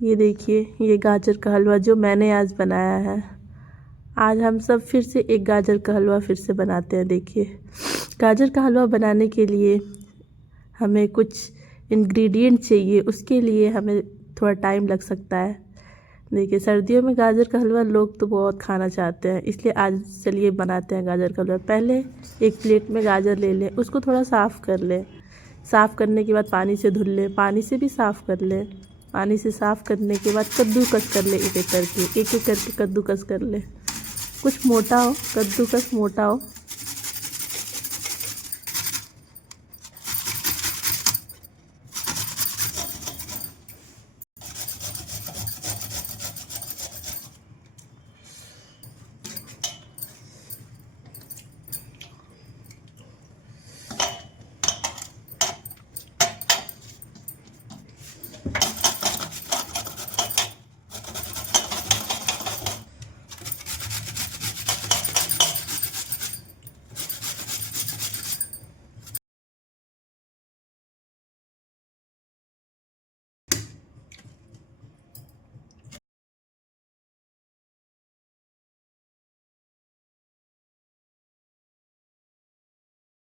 ये देखिए, ये गाजर का हलवा जो मैंने आज बनाया है। आज हम सब फिर से एक गाजर का हलवा फिर से बनाते हैं। देखिए, गाजर का हलवा बनाने के लिए हमें कुछ इंग्रेडिएंट चाहिए, उसके लिए हमें थोड़ा टाइम लग सकता है। देखिए, सर्दियों में गाजर का हलवा लोग तो बहुत खाना चाहते हैं, इसलिए आज चलिए बनाते हैं गाजर का हलवा। पहले एक प्लेट में गाजर ले लें, उसको थोड़ा साफ़ कर लें। साफ़ करने के बाद पानी से धुल लें, पानी से भी साफ़ कर लें। पानी से साफ़ करने के बाद कद्दूकस कर लें, एक एक करके कद्दूकस कर लें। कुछ मोटा हो, कद्दूकस मोटा हो